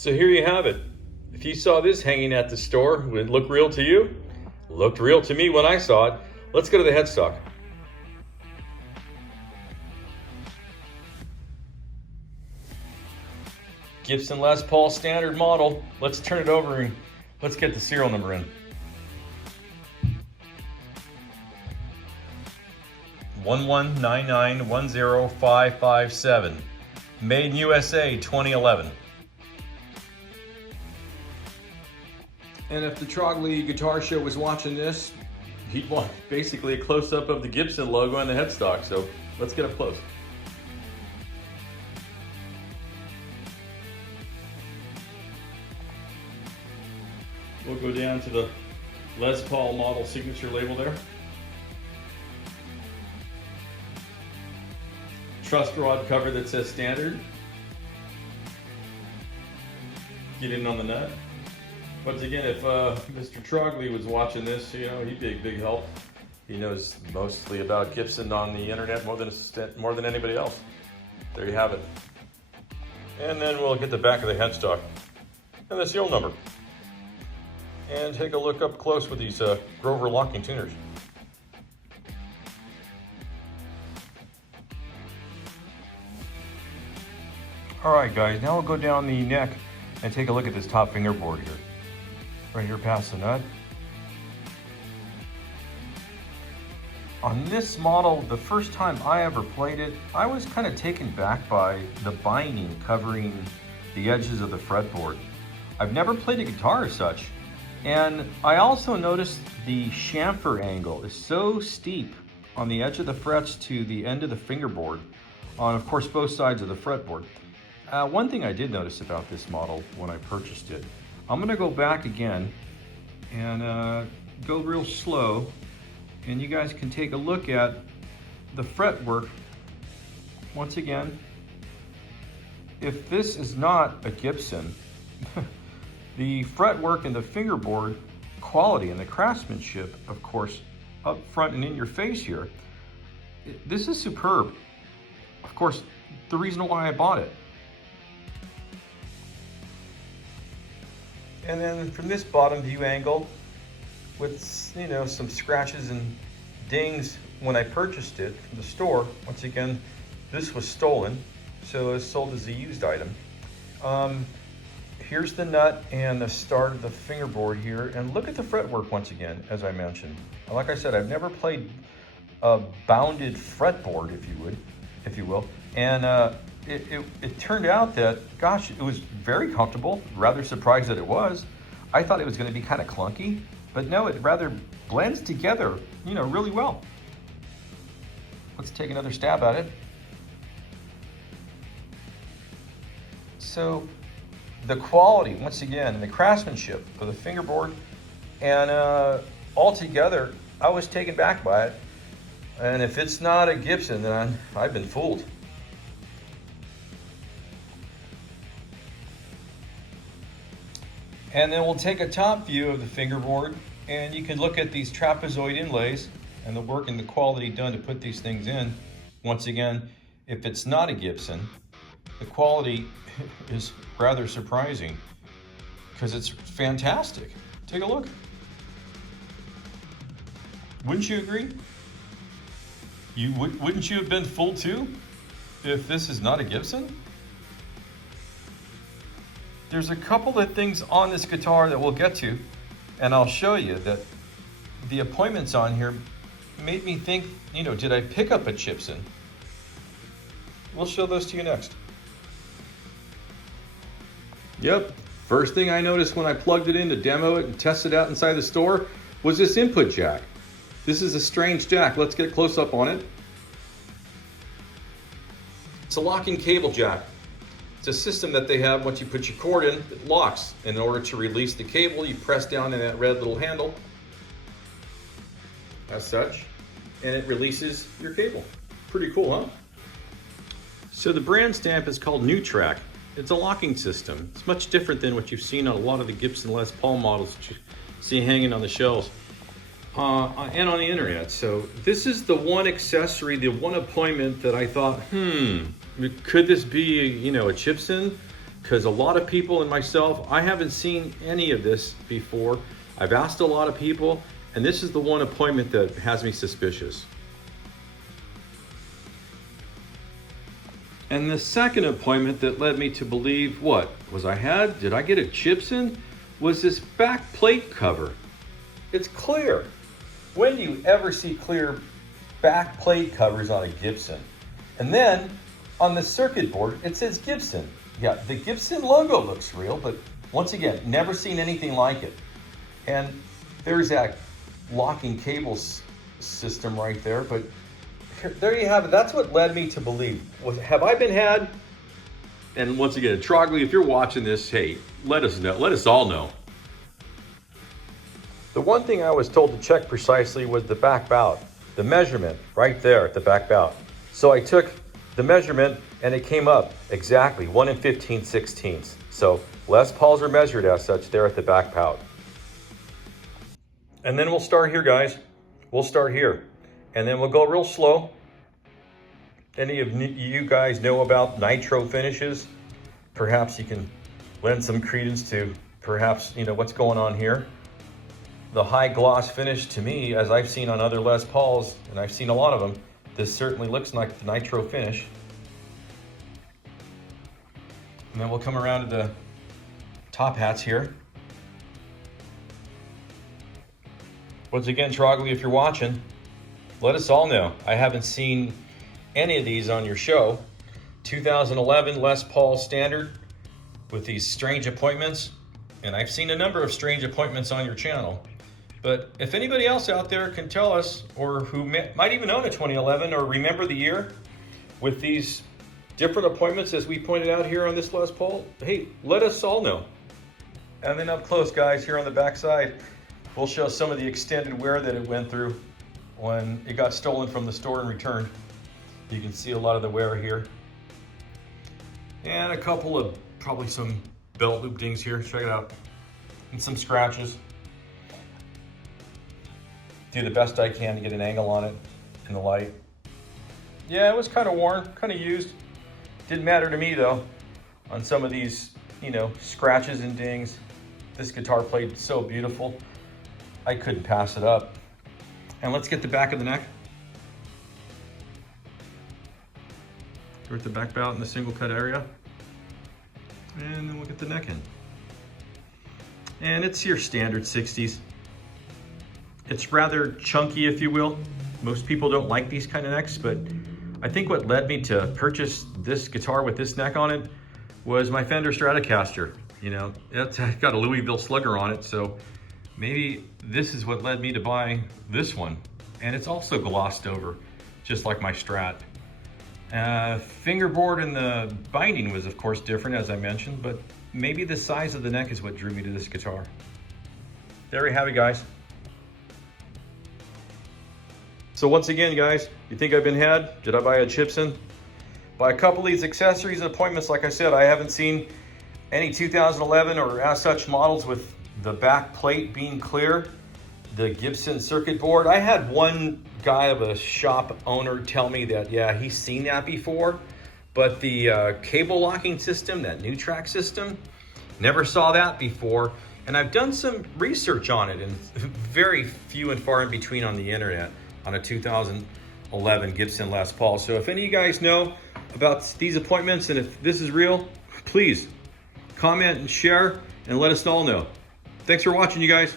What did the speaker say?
So here you have it. If you saw this hanging at the store, would it look real to you? Looked real to me when I saw it. Let's go to the headstock. Gibson Les Paul standard model. Let's turn it over and let's get the serial number in. 119910557. Made in USA 2011. And if the Trogley Guitar Show was watching this, he'd want basically a close-up of the Gibson logo on the headstock. So let's get up close. We'll go down to the Les Paul model signature label there. Truss rod cover that says standard. Get in on the nut. Once again, if Mr. Trogley was watching this, you know, he'd be a big help. He knows mostly about Gibson on the internet more than anybody else. There you have it. And then we'll get the back of the headstock and the serial number. And take a look up close with these Grover locking tuners. All right, guys, now we'll go down the neck and take a look at this top fingerboard here. Right here past the nut. On this model, the first time I ever played it, I was kind of taken back by the binding covering the edges of the fretboard. I've never played a guitar as such, and I also noticed the chamfer angle is so steep on the edge of the frets to the end of the fingerboard, on of course both sides of the fretboard. One thing I did notice about this model when I purchased it, I'm gonna go back again and go real slow, and you guys can take a look at the fretwork. Once again, if this is not a Gibson, the fretwork and the fingerboard quality and the craftsmanship, of course, up front and in your face here, this is superb. Of course, the reason why I bought it. And then from this bottom view angle, with, you know, some scratches and dings when I purchased it from the store. Once again, this was stolen, so it's sold as a used item. Here's the nut and the start of the fingerboard here, and look at the fretwork once again, as I mentioned. Like I said, I've never played a bounded fretboard, if you will, and it turned out that, gosh, it was very comfortable. Rather surprised that it was. I thought it was going to be kind of clunky, but no, it rather blends together, you know, really well. Let's take another stab at it. So the quality, once again, and the craftsmanship of the fingerboard, and altogether, I was taken back by it. And if it's not a Gibson, then I've been fooled. And then we'll take a top view of the fingerboard, and you can look at these trapezoid inlays and the work and the quality done to put these things in. Once again, if it's not a Gibson, the quality is rather surprising because it's fantastic. Take a look. Wouldn't you agree? Wouldn't you have been fooled too if this is not a Gibson? There's a couple of things on this guitar that we'll get to, and I'll show you that the appointments on here made me think, you know, did I pick up a Gibson? We'll show those to you next. Yep, first thing I noticed when I plugged it in to demo it and test it out inside the store was this input jack. This is a strange jack. Let's get a close up on it. It's a locking cable jack. It's a system that they have. Once you put your cord in, it locks. And in order to release the cable, you press down in that red little handle, as such, and it releases your cable. Pretty cool, huh? So the brand stamp is called NewTrack. It's a locking system. It's much different than what you've seen on a lot of the Gibson Les Paul models that you see hanging on the shelves and on the internet. So this is the one accessory, the one appointment that I thought, could this be, you know, a Gibson? because a lot of people and myself, I haven't seen any of this before. I've asked a lot of people, and this is the one appointment that has me suspicious. And the second appointment that led me to believe, did I get a Gibson? Was this back plate cover. It's clear. When do you ever see clear back plate covers on a Gibson? And then on the circuit board, it says Gibson. Yeah, the Gibson logo looks real, but once again, never seen anything like it. And there's that locking cables system right there, but there you have it. That's what led me to believe. Have I been had? And once again, Trogley, if you're watching this, hey, let us know. Let us all know. The one thing I was told to check precisely was the back bout, the measurement right there at the back bout. So I took the measurement and it came up exactly 1 15/16. So Les Pauls are measured as such there at the back bout. And then we'll start here, guys. We'll start here. And then we'll go real slow. Any of you guys know about nitro finishes? Perhaps you can lend some credence to perhaps, what's going on here. The high gloss finish to me, as I've seen on other Les Pauls, and I've seen a lot of them, this certainly looks like the nitro finish. And then we'll come around to the top hats here. Once again, Trogley, if you're watching, let us all know. I haven't seen any of these on your show. 2011 Les Paul Standard with these strange appointments. And I've seen a number of strange appointments on your channel. But if anybody else out there can tell us, or who might even own a 2011 or remember the year with these different appointments as we pointed out here on this Les Paul, hey, let us all know. And then up close, guys, here on the back side, we'll show some of the extended wear that it went through when it got stolen from the store and returned. You can see a lot of the wear here. And a couple of probably some belt loop dings here, check it out. And some scratches. Do the best I can to get an angle on it in the light. Yeah, it was kind of worn, kind of used. Didn't matter to me though. On some of these, scratches and dings. This guitar played so beautiful. I couldn't pass it up. And let's get the back of the neck. We're at the back bout in the single cut area. And then we'll get the neck in. And it's your standard 60s. It's rather chunky, if you will. Most people don't like these kind of necks, but I think what led me to purchase this guitar with this neck on it was my Fender Stratocaster. It's got a Louisville Slugger on it, so maybe this is what led me to buy this one. And it's also glossed over, just like my Strat. Fingerboard and the binding was of course different, as I mentioned, but maybe the size of the neck is what drew me to this guitar. There we have it, guys. So once again, guys, you think I've been had? Did I buy a Gibson? By a couple of these accessories and appointments, like I said, I haven't seen any 2011 or as such models with the back plate being clear, the Gibson circuit board. I had one guy of a shop owner tell me that, yeah, he's seen that before, but the cable locking system, that new track system, never saw that before. And I've done some research on it, and very few and far in between on the internet on a 2011 Gibson Les Paul. So if any of you guys know about these appointments and if this is real, please comment and share and let us all know. Thanks for watching, you guys.